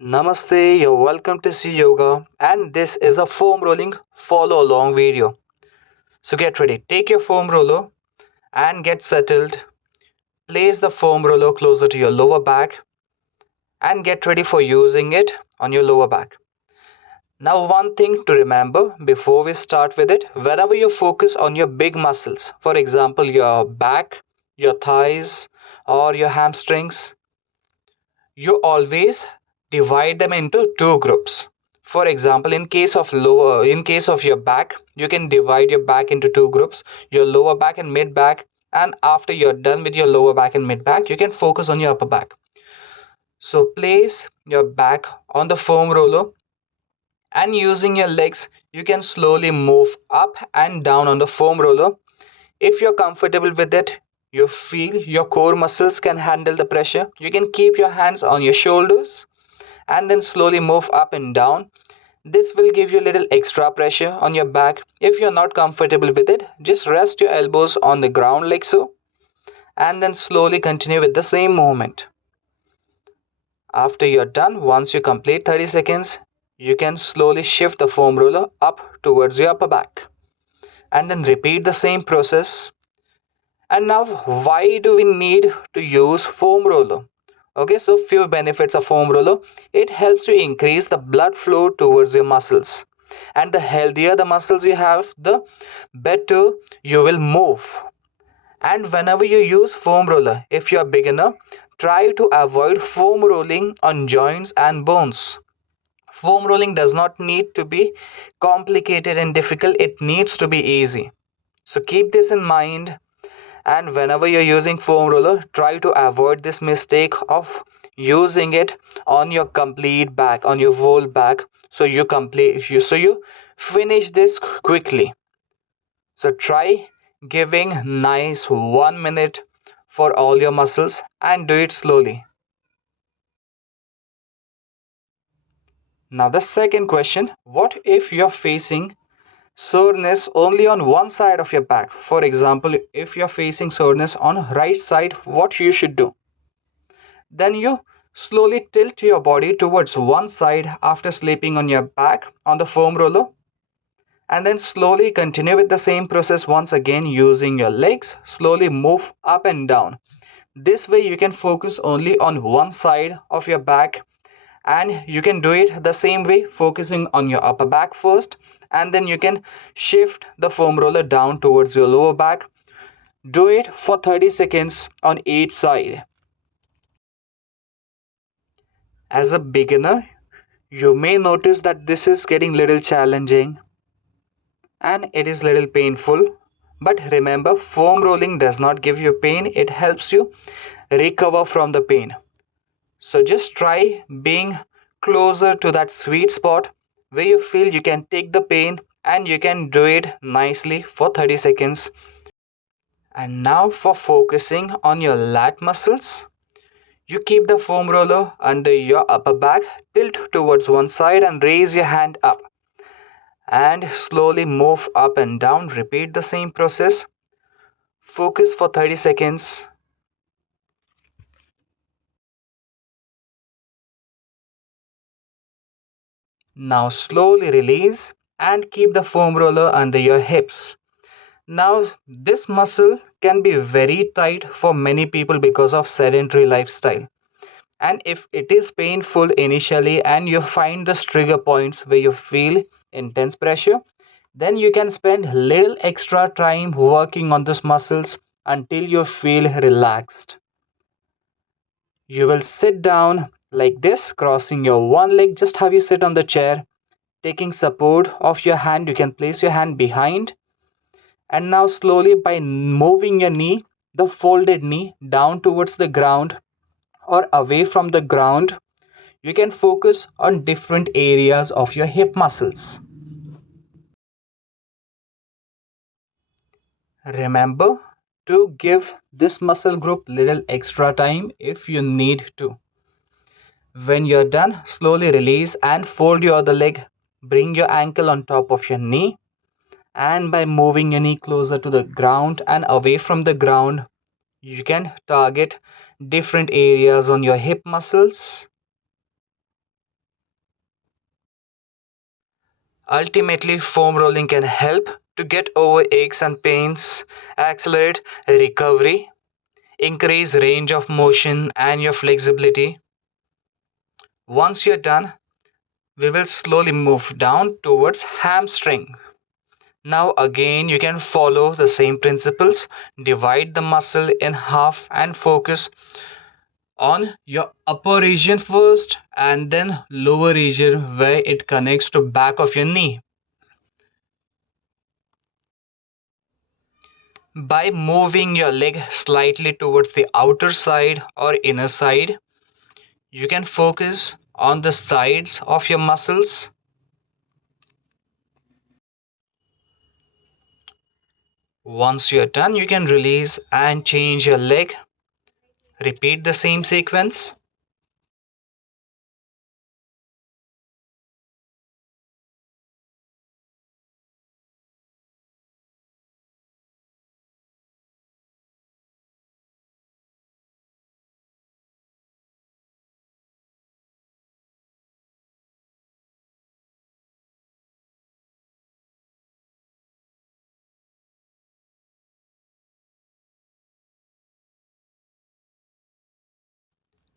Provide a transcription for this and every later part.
Namaste, you're welcome to See Yoga, and this is a foam rolling follow along video. So get ready, take your foam roller and get settled. Place the foam roller closer to your lower back and get ready for using it on your lower back. Now, one thing to remember before we start with it, whenever you focus on your big muscles, for example, your back, your thighs, or your hamstrings, you always divide them into two groups. For example, in case of your back, you can divide your back into two groups, your lower back and mid back. And after you're done with your lower back and mid back, you can focus on your upper back. So place your back on the foam roller, and using your legs you can slowly move up and down on the foam roller. If you're comfortable with it, you feel your core muscles can handle the pressure, you can keep your hands on your shoulders and then slowly move up and down. This will give you a little extra pressure on your back. If you're not comfortable with it, just rest your elbows on the ground like so, and then slowly continue with the same movement. After you're done, once you complete 30 seconds, you can slowly shift the foam roller up towards your upper back and then repeat the same process. And now, why do we need to use foam roller? Okay, so few benefits of foam roller. It helps you increase the blood flow towards your muscles. And the healthier the muscles you have, the better you will move. And whenever you use foam roller, if you're a beginner, try to avoid foam rolling on joints and bones. Foam rolling does not need to be complicated and difficult, it needs to be easy. So keep this in mind, and whenever you're using foam roller, try to avoid this mistake of using it on your complete back, on your whole back, so you finish this quickly. So try giving nice 1 minute for all your muscles and do it slowly. Now the second question, what if you're facing soreness only on one side of your back? For example, if you're facing soreness on right side, what you should do? Then you slowly tilt your body towards one side after sleeping on your back on the foam roller, and then slowly continue with the same process once again using your legs. Slowly move up and down. This way you can focus only on one side of your back, and you can do it the same way, focusing on your upper back first, and then you can shift the foam roller down towards your lower back. Do it for 30 seconds on each side. As a beginner, you may notice that this is getting little challenging and it is little painful. But remember, foam rolling does not give you pain, it helps you recover from the pain. So just try being closer to that sweet spot where you feel you can take the pain, and you can do it nicely for 30 seconds. And now for focusing on your lat muscles. You keep the foam roller under your upper back, tilt towards one side and raise your hand up. And slowly move up and down. Repeat the same process. Focus for 30 seconds. Now slowly release and keep the foam roller under your hips. Now this muscle can be very tight for many people because of sedentary lifestyle. And if it is painful initially and you find the trigger points where you feel intense pressure, then you can spend little extra time working on those muscles until you feel relaxed. You will sit down like this, crossing your one leg. Just have you sit on the chair, taking support of your hand. You can place your hand behind, and now slowly by moving your knee, the folded knee, down towards the ground or away from the ground, you can focus on different areas of your hip muscles. Remember to give this muscle group little extra time if you need to. When you're done, slowly release and fold your other leg. Bring your ankle on top of your knee, and by moving your knee closer to the ground and away from the ground, you can target different areas on your hip muscles. Ultimately, foam rolling can help to get over aches and pains, accelerate recovery, increase range of motion and your flexibility. Once you're done, we will slowly move down towards hamstring. Now again you can follow the same principles. Divide the muscle in half and focus on your upper region first and then lower region where it connects to back of your knee. By moving your leg slightly towards the outer side or inner side, you can focus on the sides of your muscles. Once you're done, you can release and change your leg. Repeat the same sequence.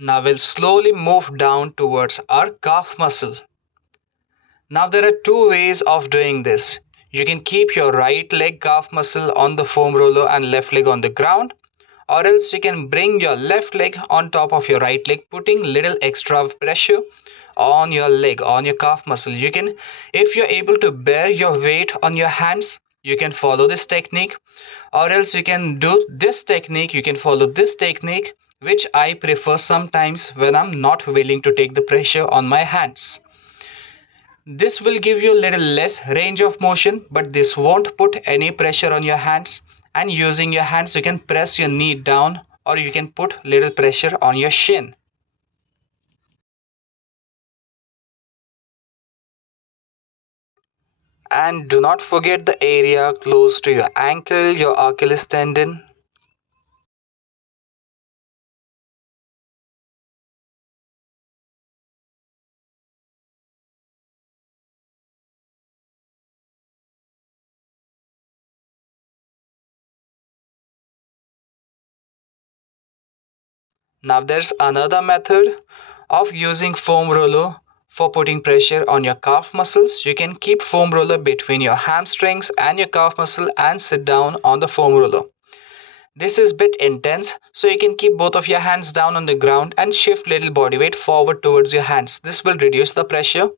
Now we'll slowly move down towards our calf muscle. Now there are two ways of doing this. You can keep your right leg calf muscle on the foam roller and left leg on the ground, or else you can bring your left leg on top of your right leg, putting little extra pressure on your leg, on your calf muscle. You can, if you're able to bear your weight on your hands, you can follow this technique, or else you can do this technique, you can follow this technique, which I prefer sometimes when I'm not willing to take the pressure on my hands. This will give you a little less range of motion, but this won't put any pressure on your hands. And using your hands, you can press your knee down or you can put little pressure on your shin. And do not forget the area close to your ankle, your Achilles tendon. Now there's another method of using foam roller for putting pressure on your calf muscles. You can keep foam roller between your hamstrings and your calf muscle and sit down on the foam roller. This is bit intense, so you can keep both of your hands down on the ground and shift little body weight forward towards your hands. This will reduce the pressure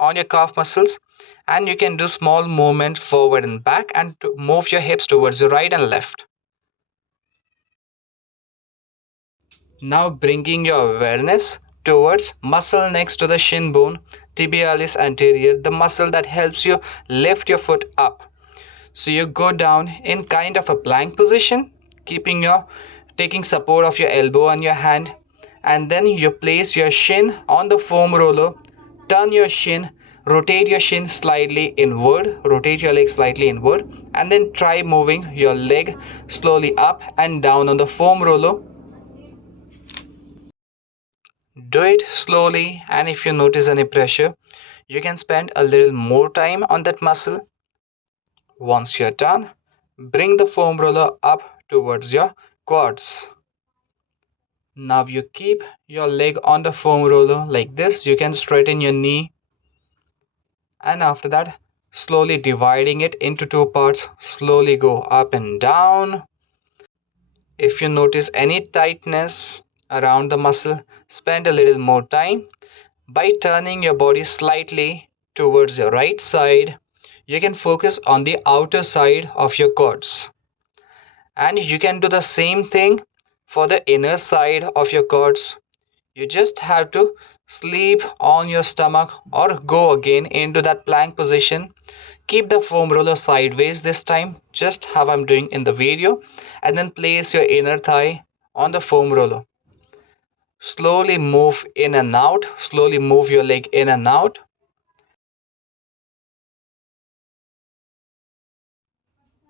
on your calf muscles, and you can do small movement forward and back and to move your hips towards your right and left. Now bringing your awareness towards muscle next to the shin bone, tibialis anterior, the muscle that helps you lift your foot up. So you go down in kind of a plank position, keeping your taking support of your elbow and your hand, and then you place your shin on the foam roller, turn your shin, rotate your shin slightly inward, rotate your leg slightly inward, and then try moving your leg slowly up and down on the foam roller. Do it slowly, and if you notice any pressure, you can spend a little more time on that muscle. Once you're done, bring the foam roller up towards your quads. Now you keep your leg on the foam roller like this. You can straighten your knee, and after that, slowly dividing it into two parts, slowly go up and down. If you notice any tightness around the muscle, spend a little more time. By turning your body slightly towards your right side, you can focus on the outer side of your quads. And you can do the same thing for the inner side of your quads. You just have to sleep on your stomach or go again into that plank position. Keep the foam roller sideways this time, just how I'm doing in the video, and then place your inner thigh on the foam roller. Slowly move in and out, slowly move your leg in and out.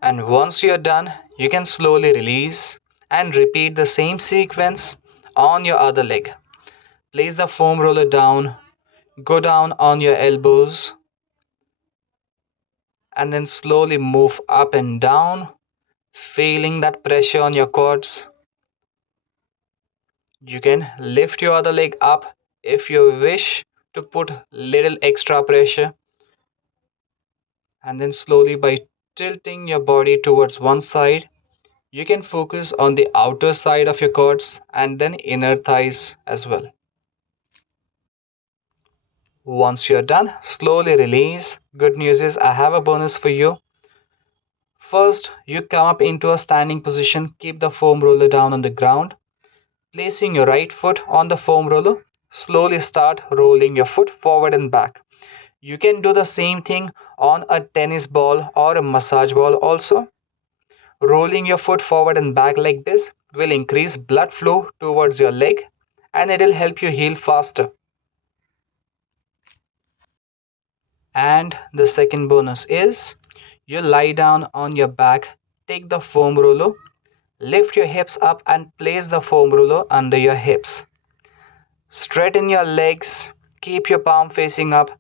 And once you're done, you can slowly release and repeat the same sequence on your other leg. Place the foam roller down, go down on your elbows, and then slowly move up and down, feeling that pressure on your quads. You can lift your other leg up if you wish to put little extra pressure, and then slowly by tilting your body towards one side, you can focus on the outer side of your quads and then inner thighs as well. Once you're done, slowly release. Good news is I have a bonus for you. First, you come up into a standing position, keep the foam roller down on the ground. Placing your right foot on the foam roller, slowly start rolling your foot forward and back. You can do the same thing on a tennis ball or a massage ball also. Rolling your foot forward and back like this will increase blood flow towards your leg and it will help you heal faster. And the second bonus is you lie down on your back, take the foam roller, lift your hips up and place the foam roller under your hips. Straighten your legs, keep your palm facing up,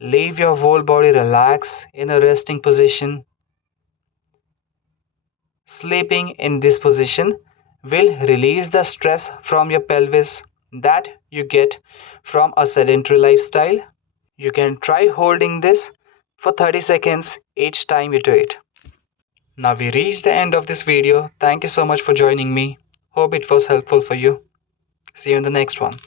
leave your whole body relaxed in a resting position. Sleeping in this position will release the stress from your pelvis that you get from a sedentary lifestyle. You can try holding this for 30 seconds each time you do it. Now we reached the end of this video. Thank you so much for joining me. Hope it was helpful for you. See you in the next one.